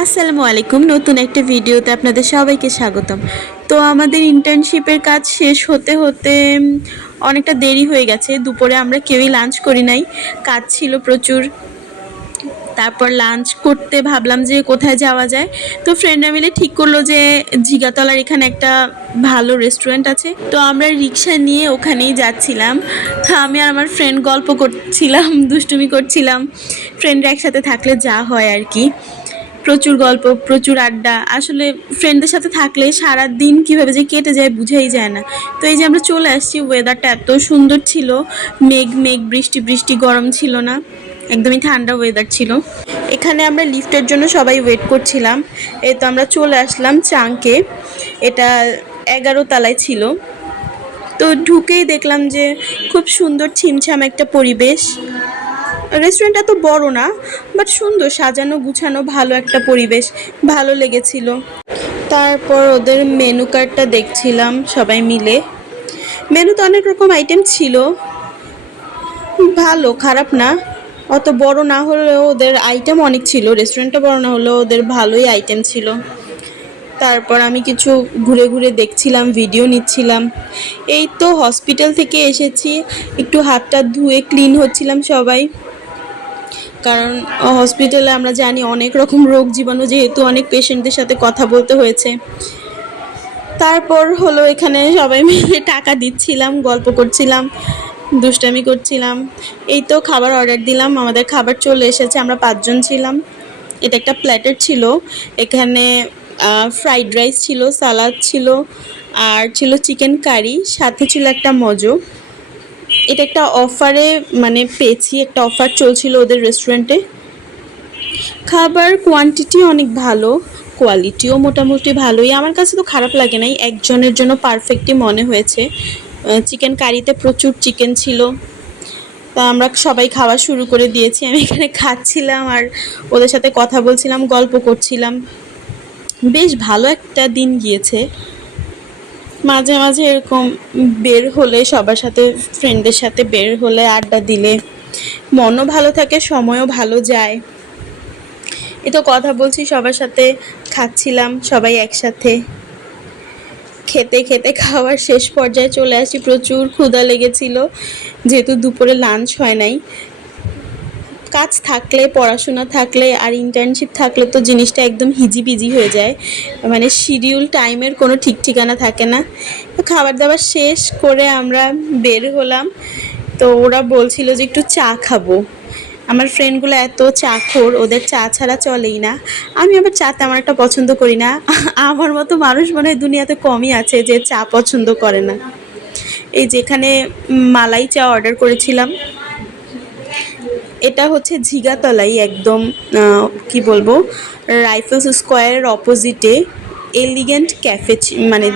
আসসালামু আলাইকুম। নতুন একটা ভিডিওতে আপনাদের সবাইকে স্বাগতম। তো আমাদের ইন্টার্নশিপের কাজ শেষ হতে হতে অনেকটা দেরি হয়ে গেছে। দুপুরে আমরা কেউই লাঞ্চ করি নাই, কাজ ছিল প্রচুর। তারপর লাঞ্চ করতে ভাবলাম যে কোথায় যাওয়া যায়। তো ফ্রেন্ডরা মিলে ঠিক করলো যে ঝিগাতলার এখানে একটা ভালো রেস্টুরেন্ট আছে। তো আমরা রিক্সা নিয়ে ওখানেই যাচ্ছিলাম। আমি আর আমার ফ্রেন্ড গল্প করছিলাম, দুষ্টুমি করছিলাম। ফ্রেন্ডরা একসাথে থাকলে যা হয় আর কি, প্রচুর গল্প, প্রচুর আড্ডা। আসলে ফ্রেন্ডদের সাথে থাকলে সারা দিন কীভাবে যে কেটে যায় বুঝাই যায় না। তো এই যে আমরা চলে আসছি, ওয়েদারটা এত সুন্দর ছিল, মেঘ মেঘ, বৃষ্টি বৃষ্টি, গরম ছিল না, একদমই ঠান্ডা ওয়েদার ছিল। এখানে আমরা লিফটের জন্য সবাই ওয়েট করছিলাম। এই তো আমরা চলে আসলাম চাংকে, এটা 11 তলায় ছিল। তো ঢুকেই দেখলাম যে খুব সুন্দর ছিমছাম একটা পরিবেশ। রেস্টুরেন্টটা তো বড় না, বাট সুন্দর সাজানো গুছানো, ভালো একটা পরিবেশ, ভালো লেগেছিল। তারপর ওদের মেনু কার্ডটা দেখছিলাম সবাই মিলে। মেনুতে অনেক রকম আইটেম ছিল, ভালো, খারাপ না। অত বড় না হলেও ওদের আইটেম অনেক ছিল, রেস্টুরেন্টটা বড় না হলেও ওদের ভালোই আইটেম ছিল। তারপর আমি কিছু ঘুরে ঘুরে দেখছিলাম, ভিডিও নিচ্ছিলাম। এই তো হসপিটাল থেকে এসেছি, একটু হাতটা ধুয়ে ক্লিন হচ্ছিলাম সবাই, কারণ হসপিটালে আমরা জানি অনেক রকম রোগ জীবাণু, যেহেতু অনেক পেশেন্টদের সাথে কথা বলতে হয়েছে। তারপর হলো এখানে সবাই মিলে টাকা দিচ্ছিলাম, গল্প করছিলাম, দুষ্টামি করছিলাম। এই তো খাবার অর্ডার দিলাম, আমাদের খাবার চলে এসেছে। আমরা 5 জন ছিলাম। এটা একটা প্ল্যাটার ছিল, এখানে ফ্রাইড রাইস ছিল, সালাদ ছিল, আর ছিল চিকেন কারি, সাথে ছিল একটা মজো। এটা একটা অফারে মানে পেয়েছি, একটা অফার চলছিল ওদের রেস্টুরেন্টে। খাবার কোয়ান্টিটি অনেক ভালো, কোয়ালিটিও মোটামুটি ভালোই, আমার কাছে তো খারাপ লাগে নাই, একজনের জন্য পারফেক্টই মনে হয়েছে। চিকেন কারিতে প্রচুর চিকেন ছিল। তা আমরা সবাই খাওয়া শুরু করে দিয়েছি, আমি এখানে খাচ্ছিলাম আর ওদের সাথে কথা বলছিলাম, গল্প করছিলাম। বেশ ভালো একটা দিন গিয়েছে। মাঝে মাঝে এরকম বের হলে, সবার সাথে, ফ্রেন্ডদের সাথে বের হলে, আড্ডা দিলে মনও ভালো থাকে, সময়ও ভালো যায়। এ তো কথা বলছি সবার সাথে, খাচ্ছিলাম সবাই একসাথে। খেতে খেতে খাওয়ার শেষ পর্যায়ে চলে আসি, প্রচুর ক্ষুধা লেগেছিল, যেহেতু দুপুরে লাঞ্চ হয় নাই। কাজ থাকলে, পড়াশোনা থাকলে আর ইন্টার্নশিপ থাকলে তো জিনিসটা একদম হিজিবিজি হয়ে যায়, মানে শিডিউল টাইমের কোনো ঠিক ঠিকানা থাকে না। তো খাবার দাবার শেষ করে আমরা বের হলাম। তো ওরা বলছিল যে একটু চা খাবো। আমার ফ্রেন্ডগুলো এত চাখোর, ওদের চা ছাড়া চলেই না। আমি আবার চা তেমন একটা পছন্দ করি না। আমার মতো মানুষ মনে হয় দুনিয়াতে কমই আছে যে চা পছন্দ করে না। এই যেখানে মালাই চা অর্ডার করেছিলাম, এটা হচ্ছে ঝিগাতলাই, একদম কি বলবো, রাইফেলস স্কোয়ারের অপোজিটে এলিগেন্ট ক্যাফে, মানে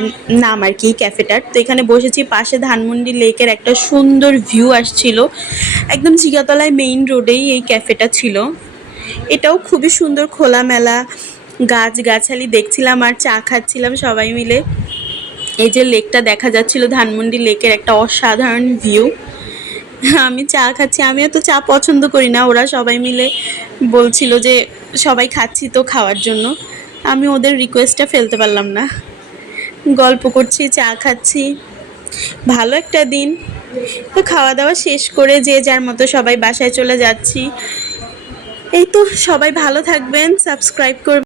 নাম আর কি ক্যাফেটার। তো এখানে বসেছি, পাশে ধানমন্ডি লেকের একটা সুন্দর ভিউ আসছিল, একদম ঝিগাতলায় মেইন রোডেই এই ক্যাফেটা ছিল। এটাও খুবই সুন্দর, খোলামেলা, গাছগাছালি দেখছিলাম আর চা খাচ্ছিলাম সবাই মিলে। এই যে লেকটা দেখা যাচ্ছিল, ধানমন্ডি লেকের একটা অসাধারণ ভিউ। আমি চা খাচ্ছি, আমিও তো চা পছন্দ করি না, ওরা সবাই মিলে বলছিল যে সবাই খাচ্ছি তো খাওয়ার জন্য, আমি ওদের রিকোয়েস্টটা ফেলতে পারলাম না। গল্প করছি, চা খাচ্ছি, ভালো একটা দিন। তো খাওয়া দাওয়া শেষ করে যে যার মতো সবাই বাসায় চলে যাচ্ছি। এই তো, সবাই ভালো থাকবেন, সাবস্ক্রাইব করবেন।